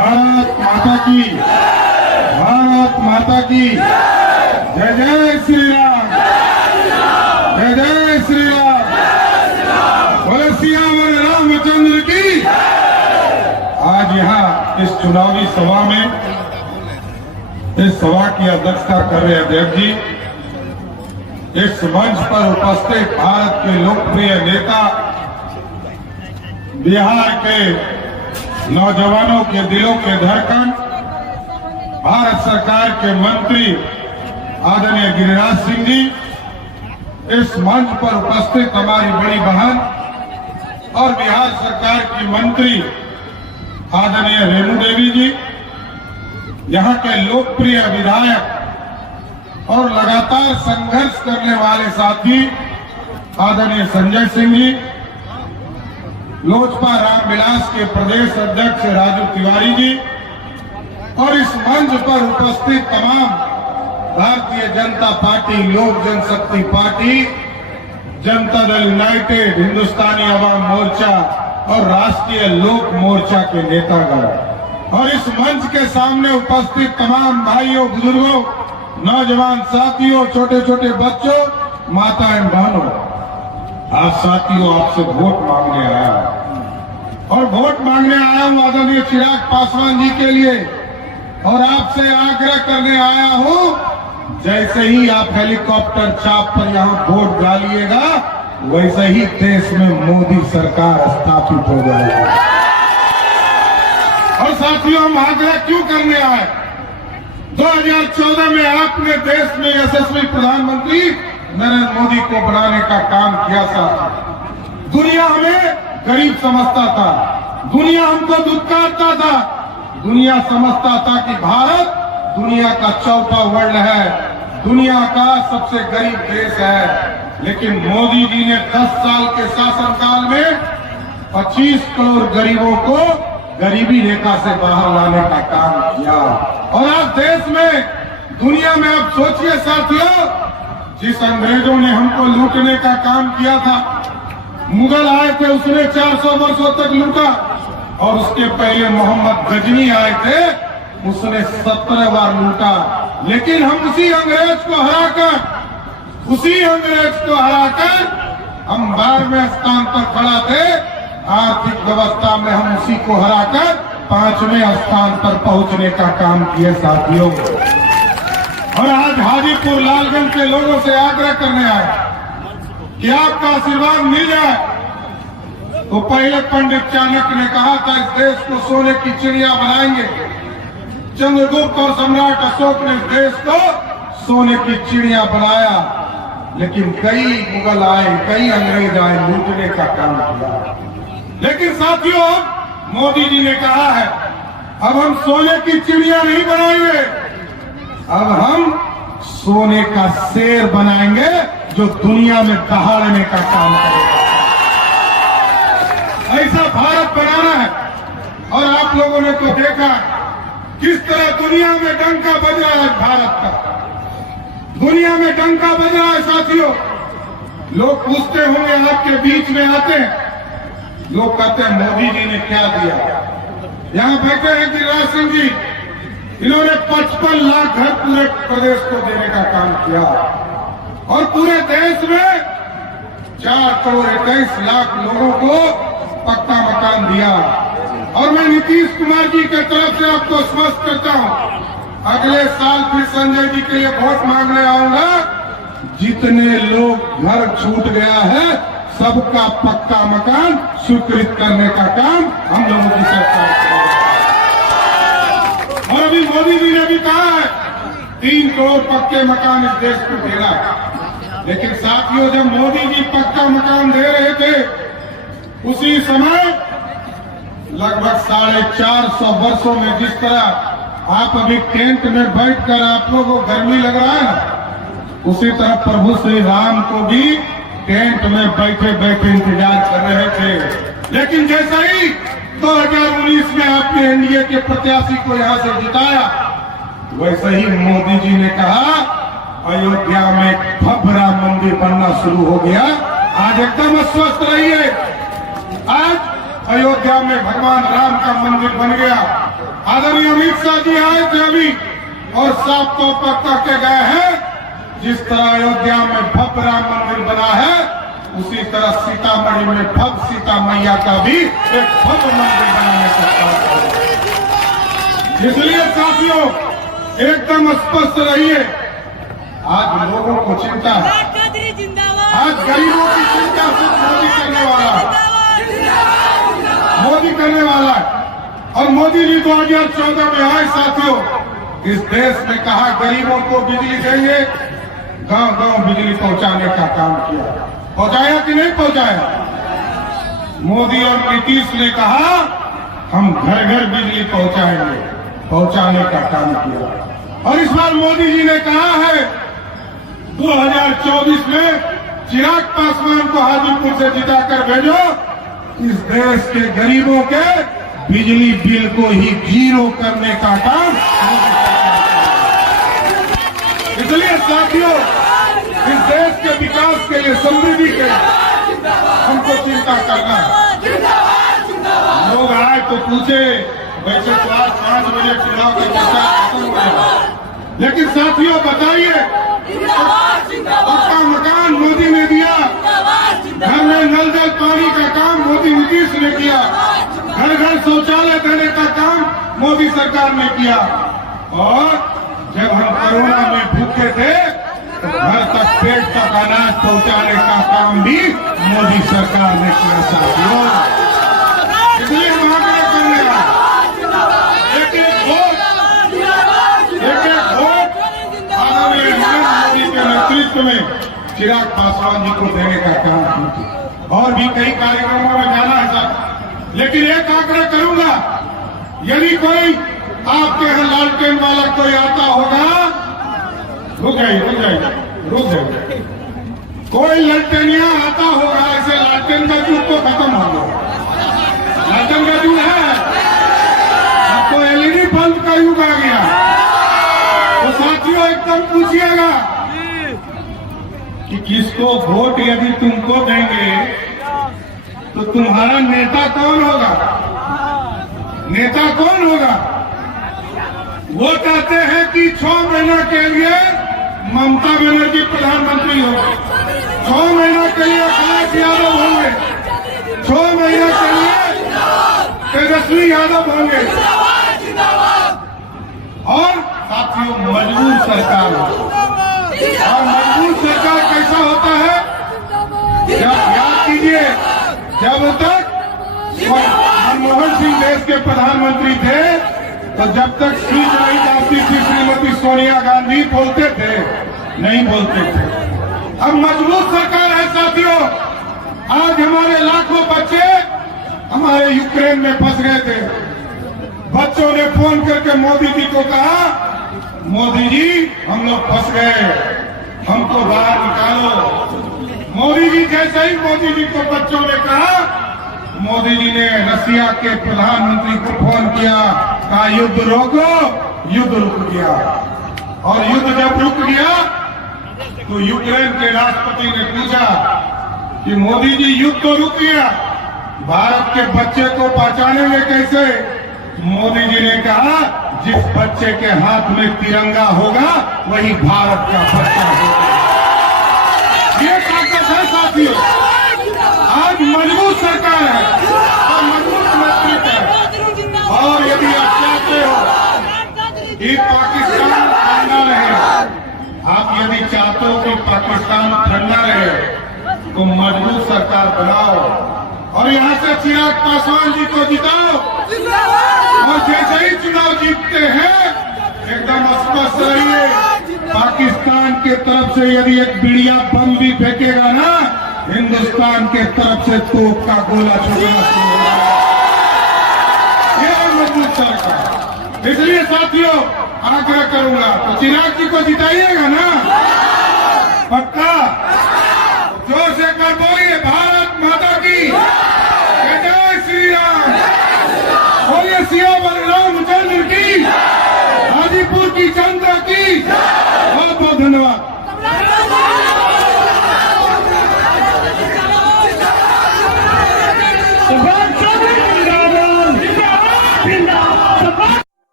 भारत माता की, भारत माता की जय। जय श्री राम, जय जय श्री राम, बोले सियावर रामचंद्र की। आज यहाँ इस चुनावी सभा में, इस सभा की अध्यक्षता कर रहे अध्यक्ष जी, इस मंच पर उपस्थित भारत के लोकप्रिय नेता, बिहार के नौजवानों के दिलों के धड़कन, भारत सरकार के मंत्री आदरणीय गिरिराज सिंह जी, इस मंच पर उपस्थित हमारी बड़ी बहन और बिहार सरकार की मंत्री आदरणीय रेणु देवी जी, यहाँ के लोकप्रिय विधायक और लगातार संघर्ष करने वाले साथी आदरणीय संजय सिंह जी, लोजपा रामविलास के प्रदेश अध्यक्ष राजू तिवारी जी और इस मंच पर उपस्थित तमाम भारतीय जनता पार्टी, लोक जनशक्ति पार्टी, जनता दल यूनाइटेड, हिंदुस्तानी अवाम मोर्चा और राष्ट्रीय लोक मोर्चा के नेतागण और इस मंच के सामने उपस्थित तमाम भाइयों, बुजुर्गों, नौजवान साथियों, छोटे छोटे बच्चों, माताएं, बहनों, आज साथियों आपसे वोट मांगने आया और वोट मांगने आया हूं आदरणीय चिराग पासवान जी के लिए और आपसे आग्रह करने आया हूं, जैसे ही आप हेलीकॉप्टर चाप पर यहां वोट डालिएगा वैसे ही देश में मोदी सरकार स्थापित हो जाएगी। और साथियों, हम आग्रह क्यों करने आए? 2014 में आपने देश में यशस्वी प्रधानमंत्री नरेंद्र मोदी को बनाने का काम किया था। दुनिया हमें गरीब समझता था, दुनिया हमको दुत्कारता था, दुनिया समझता था कि भारत दुनिया का चौथा वर्ल्ड है, दुनिया का सबसे गरीब देश है। लेकिन मोदी जी ने 10 साल के शासनकाल में 25 करोड़ गरीबों को गरीबी रेखा से बाहर लाने का काम किया। और आज देश में, दुनिया में, आप सोचिए साथियों, जिस अंग्रेजों ने हमको लूटने का काम किया था, मुगल आए थे, उसने 400 वर्षों तक लूटा और उसके पहले मोहम्मद गजनी आए थे, उसने 17 बार लूटा। लेकिन हम उसी अंग्रेज को हराकर हम 12वें स्थान पर खड़ा थे। आर्थिक व्यवस्था में हम उसी को हराकर 5वें स्थान पर पहुंचने का काम किए साथियों। और आज हाजीपुर लालगंज के लोगों से आग्रह करने आए कि आपका आशीर्वाद मिल जाए। तो पहले पंडित चाणक्य ने कहा था इस देश को सोने की चिड़िया बनाएंगे। चंद्रगुप्त और सम्राट अशोक ने इस देश को सोने की चिड़िया बनाया। लेकिन कई मुगल आए, कई अंग्रेज आए, लूटने का काम किया। लेकिन साथियों, मोदी जी ने कहा है अब हम सोने की चिड़िया नहीं बनाएंगे, अब हम सोने का शेर बनाएंगे जो दुनिया में दहाड़ने का काम करेगा। ऐसा भारत बनाना है। और आप लोगों ने तो देखा किस तरह दुनिया में डंका बज रहा है भारत का, दुनिया में डंका बज रहा है साथियों। लोग पूछते होंगे, आपके बीच में आते हैं, लोग कहते हैं मोदी जी ने क्या दिया। यहां बैठे हैं गिरिराज सिंह जी, इन्होंने 55 लाख घर पूरे प्रदेश को देने का काम किया और पूरे देश में 4 करोड़ 21 लाख लोगों को पक्का मकान दिया। और मैं नीतीश कुमार जी के तरफ से आपको स्पष्ट करता हूं, अगले साल फिर संजय जी के लिए वोट मांगने आऊंगा। जितने लोग घर छूट गया है सबका पक्का मकान स्वीकृत करने का काम हम लोगों की सरकार करेगी। और अभी मोदी जी ने भी कहा है 3 करोड़ पक्के मकान इस देश को देना है। लेकिन साथियों, जब मोदी जी पक्का मकान दे रहे थे उसी समय लगभग 450 वर्षों में जिस तरह आप अभी टेंट में बैठकर आप लोगों को गर्मी लग रहा है ना, उसी तरह प्रभु श्री राम को भी टेंट में बैठे बैठे इंतजार कर रहे थे। लेकिन जैसा ही 2019 में आपने एनडीए के प्रत्याशी को यहां से जिताया, वैसे ही मोदी जी ने कहा अयोध्या में भव्य राम मंदिर बनना शुरू हो गया। आज एकदम अस्वस्थ रहिए। आज अयोध्या में भगवान राम का मंदिर बन गया। आदरणीय अमित शाह जी आए थे अभी और साफ तौर पर कह के गए हैं, जिस तरह अयोध्या में भव्य राम मंदिर बना है, उसी तरह सीतामढ़ी में भव्य सीता मैया का भी एक भव्य मंदिर बनाने का काम है। इसलिए साथियों एकदम स्पष्ट रहिए, आज लोगों को चिंता है, आज गरीबों की चिंता सिर्फ मोदी करने वाला है, मोदी करने वाला है। और मोदी जी 2014 में आए साथियों, इस देश में कहा गरीबों को बिजली देंगे, गांव गांव बिजली पहुंचाने का काम किया। पहुंचाया कि नहीं पहुंचाया? मोदी और नीतीश ने कहा हम घर घर बिजली पहुंचाएंगे, पहुंचाने का काम किया। और इस बार मोदी जी ने कहा है 2024 में चिराग पासवान को हाजीपुर से जिताकर भेजो, इस देश के गरीबों के बिजली बिल को ही जीरो करने का काम। इसलिए साथियों इस देश के विकास के लिए, समृद्धि के लिए हमको चिंता करना है। लोग आए तो पूछे, वैसे तो आज 5 बजे चुनाव का चर्चा खत्म हो गया, लेकिन साथियों बताइए, पक्का मकान मोदी ने दिया, घर में नल जल पानी का काम मोदी नीतीश ने किया, घर घर शौचालय देने का काम मोदी सरकार ने किया। और जब हम कोरोना में भूखे थे तो घर तक पेट तक अनाज पहुंचाने का काम भी मोदी सरकार ने किया साथियों। इसलिए हम आग्रह करने एक एक वोट आदरणीय नरेंद्र मोदी के नेतृत्व में चिराग पासवान जी को देने का काम कीजिए। और भी कई कार्यक्रमों में जाना है सर, लेकिन एक आग्रह करूंगा, यदि कोई आपके यहाँ लालटेन वाला कोई आता होगा, रुक जाइए, कोई लालटेनिया आता होगा, ऐसे लालटेन का युग तो खत्म हो गया, लालटेन का युग है, अब तो एलईडी बल्ब का युग आ गया। तो साथियों एकदम पूछिएगा कि किसको वोट यदि तुमको देंगे तो तुम्हारा नेता कौन होगा? नेता कौन होगा? वो चाहते हैं कि 6 महीना के लिए ममता बनर्जी प्रधानमंत्री हो, 6 महीना के लिए अखिलेश यादव होंगे, 6 महीना के लिए तेजस्वी यादव होंगे। और साथियों मजबूर सरकार हो, और मजबूर सरकार कैसा होता है? जब याद कीजिए, जब तक मनमोहन सिंह देश के प्रधानमंत्री थे तो जब तक स्पीच नहीं जाती थी श्रीमती सोनिया गांधी बोलते थे, नहीं बोलते थे। अब मजबूत सरकार है साथियों। आज हमारे लाखों बच्चे हमारे यूक्रेन में फंस गए थे, बच्चों ने फोन करके मोदी जी को कहा, मोदी जी हम लोग फंस गए, हमको बाहर निकालो। मोदी जी जैसे ही मोदी जी को बच्चों ने कहा, मोदी जी ने रसिया के प्रधानमंत्री को फोन किया, कहा युद्ध रोको, युद्ध रुक गया। और युद्ध जब रुक गया तो यूक्रेन के राष्ट्रपति ने पूछा कि मोदी जी युद्ध तो रुक गया, भारत के बच्चे को पहचानेंगे कैसे? मोदी जी ने कहा जिस बच्चे के हाथ में तिरंगा होगा वही भारत का बच्चा होगा। ये ताकत है साथियों। आज मजबूत सरकार है और मजबूत नेतृत्व है। और यदि आप चाहते हो कि पाकिस्तान ठंडा रहे, आप यदि चाहते हो कि पाकिस्तान ठंडा रहे तो मजबूत सरकार बनाओ और यहाँ से चिराग पासवान जी को जिताओ। और जैसे ही चुनाव जीतते हैं एकदम स्पष्ट रहिए, पाकिस्तान के तरफ से यदि एक बिड़िया बम भी फेंकेगा ना, हिंदुस्तान के तरफ से तोप का गोला छोड़ना शुरू होगा। ये है मजबूत सरकार। इसलिए साथियों आग्रह करूंगा, तो चिराग जी को जिताइएगा ना? पक्का? जोर से कर बोलिए भारत